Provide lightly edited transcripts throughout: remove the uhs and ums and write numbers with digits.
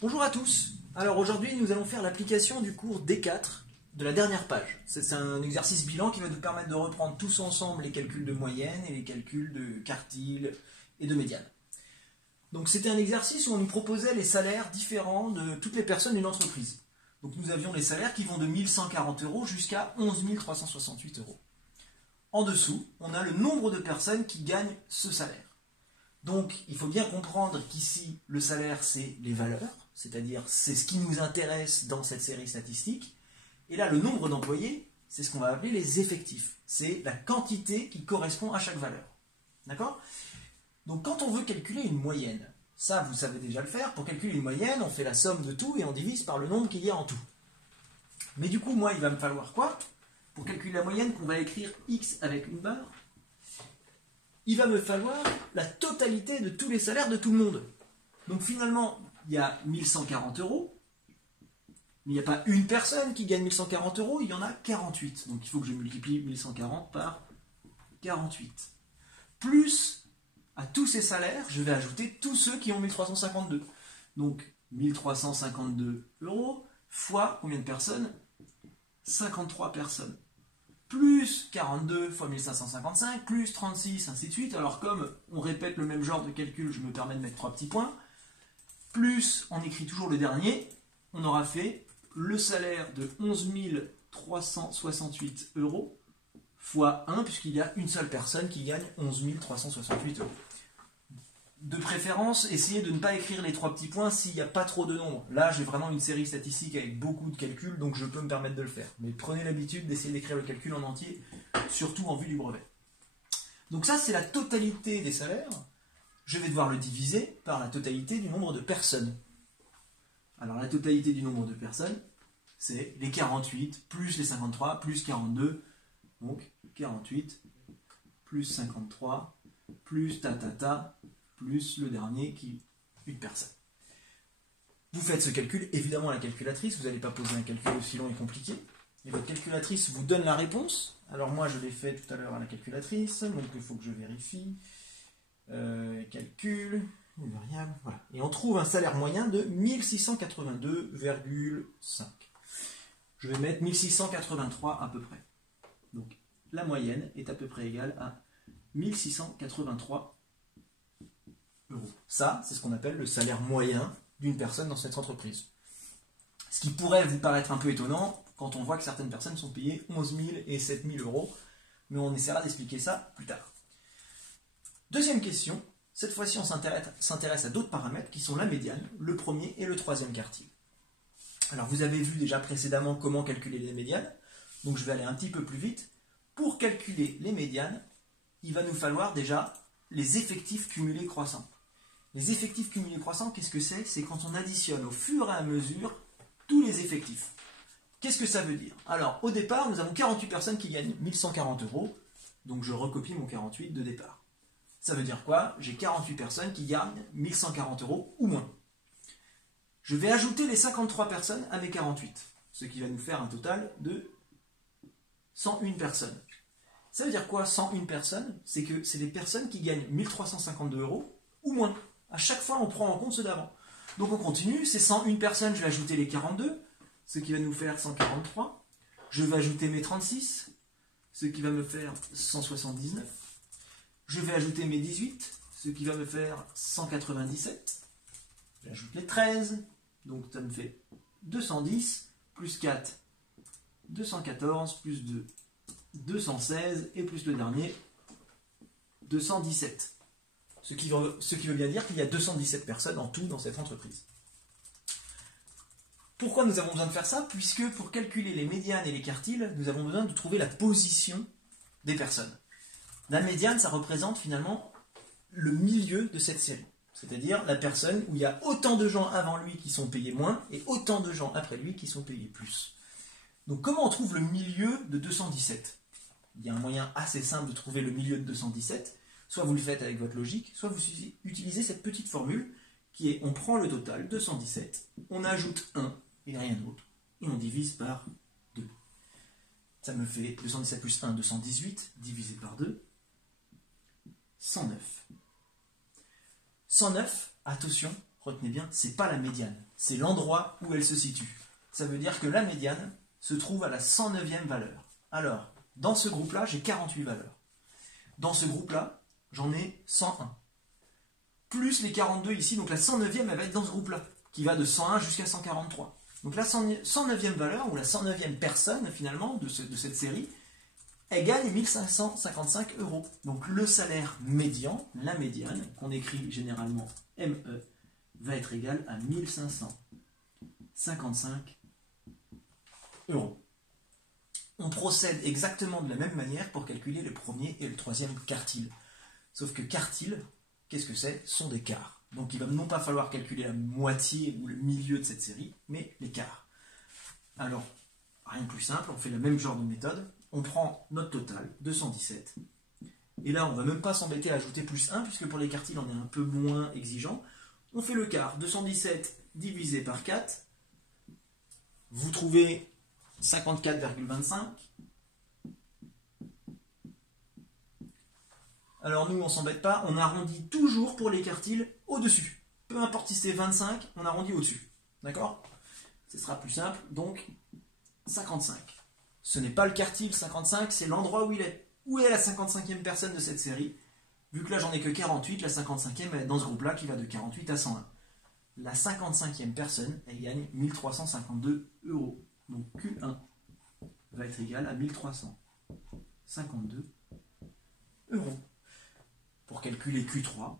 Bonjour à tous. Alors aujourd'hui nous allons faire l'application du cours D4 de la dernière page. C'est un exercice bilan qui va nous permettre de reprendre tous ensemble les calculs de moyenne et les calculs de quartile et de médiane. Donc c'était un exercice où on nous proposait les salaires différents de toutes les personnes d'une entreprise. Donc nous avions les salaires qui vont de 1140 € jusqu'à 11 368 €. En dessous, on a le nombre de personnes qui gagnent ce salaire. Donc il faut bien comprendre qu'ici le salaire c'est les valeurs, c'est-à-dire c'est ce qui nous intéresse dans cette série statistique. Et là le nombre d'employés, c'est ce qu'on va appeler les effectifs. C'est la quantité qui correspond à chaque valeur. D'accord ? Donc quand on veut calculer une moyenne, ça vous savez déjà le faire, pour calculer une moyenne on fait la somme de tout et on divise par le nombre qu'il y a en tout. Mais du coup moi il va me falloir quoi ? Pour calculer la moyenne qu'on va écrire x avec une barre, il va me falloir la totalité de tous les salaires de tout le monde. Donc finalement, il y a 1140 €, mais il n'y a pas une personne qui gagne 1140 €, il y en a 48. Donc il faut que je multiplie 1140 par 48. Plus, à tous ces salaires, je vais ajouter tous ceux qui ont 1352. Donc 1352 € fois combien de personnes ? 53 personnes. Plus 42 fois 1555, plus 36, ainsi de suite. Alors comme on répète le même genre de calcul, je me permets de mettre 3 petits points. Plus, on écrit toujours le dernier, on aura fait le salaire de 11 368 € fois 1, puisqu'il y a une seule personne qui gagne 11 368 €. De préférence, essayez de ne pas écrire les 3 petits points s'il n'y a pas trop de nombres. Là, j'ai vraiment une série statistique avec beaucoup de calculs, donc je peux me permettre de le faire. Mais prenez l'habitude d'essayer d'écrire le calcul en entier, surtout en vue du brevet. Donc ça, c'est la totalité des salaires. Je vais devoir le diviser par la totalité du nombre de personnes. Alors la totalité du nombre de personnes, c'est les 48 plus les 53 plus 42. Donc 48 plus 53 plus plus le dernier qui est une personne. Vous faites ce calcul évidemment à la calculatrice, vous n'allez pas poser un calcul aussi long et compliqué. Et votre calculatrice vous donne la réponse. Alors moi je l'ai fait tout à l'heure à la calculatrice, donc il faut que je vérifie. Calcul, une variable, voilà. Et on trouve un salaire moyen de 1682,5. Je vais mettre 1683 à peu près. Donc la moyenne est à peu près égale à 1683 €. Ça, c'est ce qu'on appelle le salaire moyen d'une personne dans cette entreprise. Ce qui pourrait vous paraître un peu étonnant quand on voit que certaines personnes sont payées 11 000 et 7 000 €, mais on essaiera d'expliquer ça plus tard. Deuxième question, cette fois-ci on s'intéresse à d'autres paramètres qui sont la médiane, le premier et le troisième quartile. Alors vous avez vu déjà précédemment comment calculer les médianes, donc je vais aller un petit peu plus vite. Pour calculer les médianes, il va nous falloir déjà les effectifs cumulés croissants. Les effectifs cumulés croissants, qu'est-ce que c'est ? C'est quand on additionne au fur et à mesure tous les effectifs. Qu'est-ce que ça veut dire ? Alors, au départ, nous avons 48 personnes qui gagnent 1140 €, donc je recopie mon 48 de départ. Ça veut dire quoi ? J'ai 48 personnes qui gagnent 1140 € ou moins. Je vais ajouter les 53 personnes à mes 48, ce qui va nous faire un total de 101 personnes. Ça veut dire quoi, 101 personnes ? C'est que c'est des personnes qui gagnent 1352 € ou moins. À chaque fois, on prend en compte ceux d'avant. Donc on continue, ces 101 personnes, je vais ajouter les 42, ce qui va nous faire 143. Je vais ajouter mes 36, ce qui va me faire 179. Je vais ajouter mes 18, ce qui va me faire 197. J'ajoute les 13, donc ça me fait 210, plus 4, 214, plus 2, 216, et plus le dernier, 217. Ce qui veut bien dire qu'il y a 217 personnes en tout dans cette entreprise. Pourquoi nous avons besoin de faire ça ? Puisque pour calculer les médianes et les quartiles, nous avons besoin de trouver la position des personnes. La médiane, ça représente finalement le milieu de cette série. C'est-à-dire la personne où il y a autant de gens avant lui qui sont payés moins et autant de gens après lui qui sont payés plus. Donc comment on trouve le milieu de 217 ? Il y a un moyen assez simple de trouver le milieu de 217. Soit vous le faites avec votre logique, soit vous utilisez cette petite formule qui est on prend le total, 217, on ajoute 1 et rien d'autre, et on divise par 2. Ça me fait 217 plus 1, 218, divisé par 2, 109. 109, attention, retenez bien, c'est pas la médiane, c'est l'endroit où elle se situe. Ça veut dire que la médiane se trouve à la 109e valeur. Alors, dans ce groupe-là, j'ai 48 valeurs. Dans ce groupe-là, j'en ai 101. Plus les 42 ici, donc la 109e, elle va être dans ce groupe-là, qui va de 101 jusqu'à 143. Donc la 109e valeur, ou la 109e personne, finalement, de cette série, elle gagne 1555 €. Donc le salaire médian, la médiane, qu'on écrit généralement ME, va être égal à 1555 €. On procède exactement de la même manière pour calculer le premier et le troisième quartile. Sauf que quartile, qu'est-ce que c'est? Ce sont des quarts. Donc il va non pas falloir calculer la moitié ou le milieu de cette série, mais les quarts. Alors, rien de plus simple, on fait le même genre de méthode. On prend notre total, 217. Et là, on ne va même pas s'embêter à ajouter plus 1, puisque pour les quartiles, on est un peu moins exigeant. On fait le quart, 217 divisé par 4. Vous trouvez 54,25. Alors nous, on s'embête pas, on arrondit toujours pour les quartiles au-dessus. Peu importe si c'est 25, on arrondit au-dessus. D'accord? Ce sera plus simple, donc 55. Ce n'est pas le quartile 55, c'est l'endroit où il est. Où est la 55e personne de cette série? Vu que là j'en ai que 48, la 55e est dans ce groupe-là qui va de 48 à 101. La 55e personne, elle gagne 1352 €. Donc Q1 va être égal à 1352 €. Pour calculer Q3,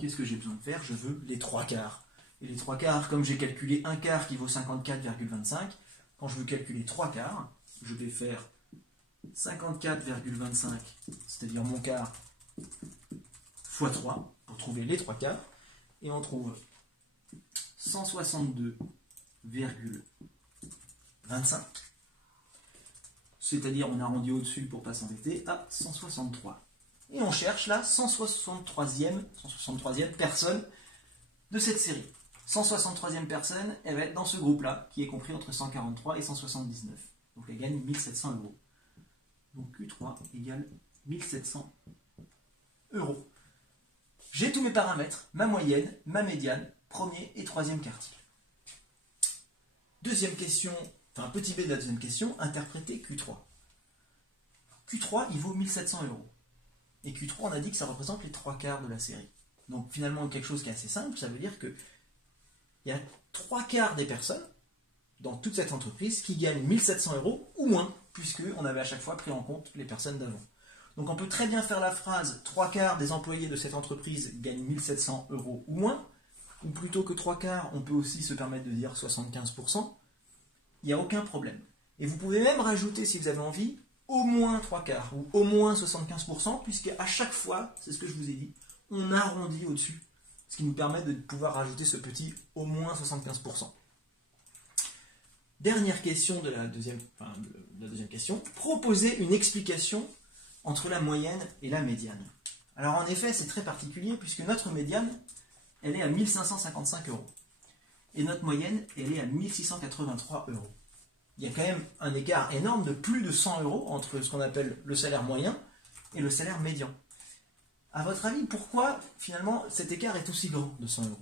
qu'est-ce que j'ai besoin de faire? Je veux les 3 quarts. Et les 3 quarts, comme j'ai calculé un quart qui vaut 54,25, quand je veux calculer 3 quarts, je vais faire 54,25, c'est-à-dire mon quart, fois 3, pour trouver les 3 quarts, et on trouve 162,25, c'est-à-dire on arrondit au-dessus pour ne pas s'embêter, à 163. Et on cherche la 163e personne de cette série. 163e personne, elle va être dans ce groupe-là, qui est compris entre 143 et 179. Donc elle gagne 1700 €. Donc Q3 égale 1700 €. J'ai tous mes paramètres, ma moyenne, ma médiane, premier et troisième quartile. Deuxième question, enfin petit b de la deuxième question, interpréter Q3. Q3, il vaut 1700 €. Et Q3, on a dit que ça représente les 3 quarts de la série. Donc finalement, quelque chose qui est assez simple, ça veut dire que il y a 3 quarts des personnes dans toute cette entreprise qui gagnent 1700 € ou moins, puisqu'on avait à chaque fois pris en compte les personnes d'avant. Donc on peut très bien faire la phrase 3 quarts des employés de cette entreprise gagnent 1700 € ou moins, ou plutôt que 3 quarts, on peut aussi se permettre de dire 75%. Il n'y a aucun problème. Et vous pouvez même rajouter, si vous avez envie, au moins 3 quarts ou au moins 75%, puisque à chaque fois, c'est ce que je vous ai dit, on arrondit au-dessus, ce qui nous permet de pouvoir rajouter ce petit au moins 75%. Dernière question de la deuxième question, proposer une explication entre la moyenne et la médiane. Alors en effet, c'est très particulier, puisque notre médiane, elle est à 1555 €. Et notre moyenne, elle est à 1683 €. Il y a quand même un écart énorme de plus de 100 € entre ce qu'on appelle le salaire moyen et le salaire médian. À votre avis, pourquoi finalement cet écart est aussi grand de 100 €?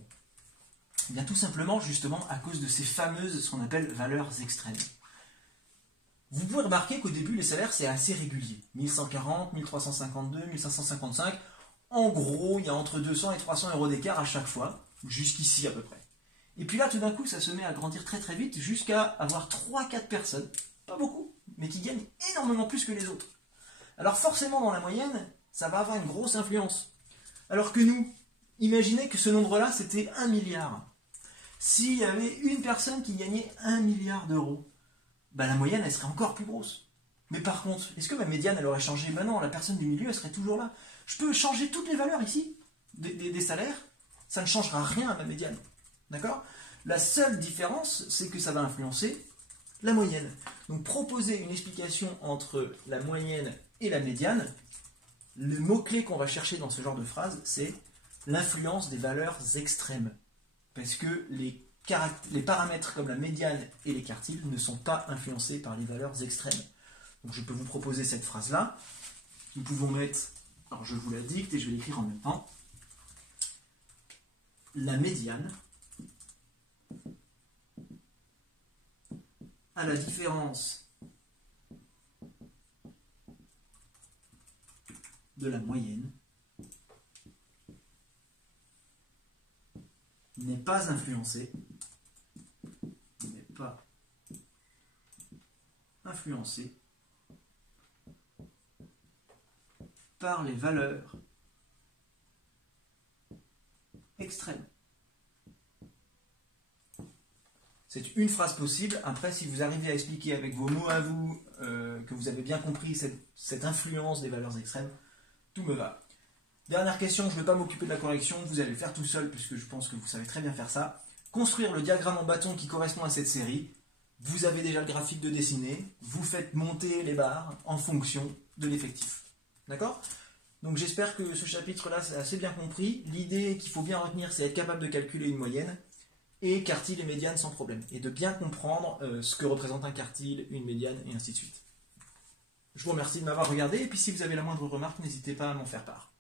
Eh bien tout simplement justement à cause de ces fameuses, ce qu'on appelle valeurs extrêmes. Vous pouvez remarquer qu'au début les salaires c'est assez régulier. 1140, 1352, 1555. En gros, il y a entre 200 et 300 € d'écart à chaque fois, jusqu'ici à peu près. Et puis là, tout d'un coup, ça se met à grandir très très vite jusqu'à avoir 3-4 personnes, pas beaucoup, mais qui gagnent énormément plus que les autres. Alors forcément, dans la moyenne, ça va avoir une grosse influence. Alors que nous, imaginez que ce nombre-là, c'était 1 milliard. S'il y avait une personne qui gagnait 1 milliard d'euros, bah, la moyenne, elle serait encore plus grosse. Mais par contre, est-ce que ma médiane, elle aurait changé? Ben non, la personne du milieu, elle serait toujours là. Je peux changer toutes les valeurs ici, des salaires, ça ne changera rien à ma médiane. D'accord? La seule différence, c'est que ça va influencer la moyenne. Donc proposer une explication entre la moyenne et la médiane, le mot-clé qu'on va chercher dans ce genre de phrase, c'est l'influence des valeurs extrêmes. Parce que les paramètres comme la médiane et les quartiles ne sont pas influencés par les valeurs extrêmes. Donc je peux vous proposer cette phrase-là. Nous pouvons mettre, alors je vous la dicte et je vais l'écrire en même temps. la médiane, à la différence de la moyenne, n'est pas influencée par les valeurs extrêmes. C'est une phrase possible. Après, si vous arrivez à expliquer avec vos mots à vous que vous avez bien compris cette influence des valeurs extrêmes, tout me va. Dernière question, je ne vais pas m'occuper de la correction, vous allez le faire tout seul puisque je pense que vous savez très bien faire ça. Construire le diagramme en bâton qui correspond à cette série. Vous avez déjà le graphique de dessiné, vous faites monter les barres en fonction de l'effectif. D'accord? Donc j'espère que ce chapitre-là, c'est assez bien compris. L'idée qu'il faut bien retenir, c'est être capable de calculer une moyenne, et quartile et médiane sans problème, et de bien comprendre ce que représente un quartile, une médiane, et ainsi de suite. Je vous remercie de m'avoir regardé, et puis si vous avez la moindre remarque, n'hésitez pas à m'en faire part.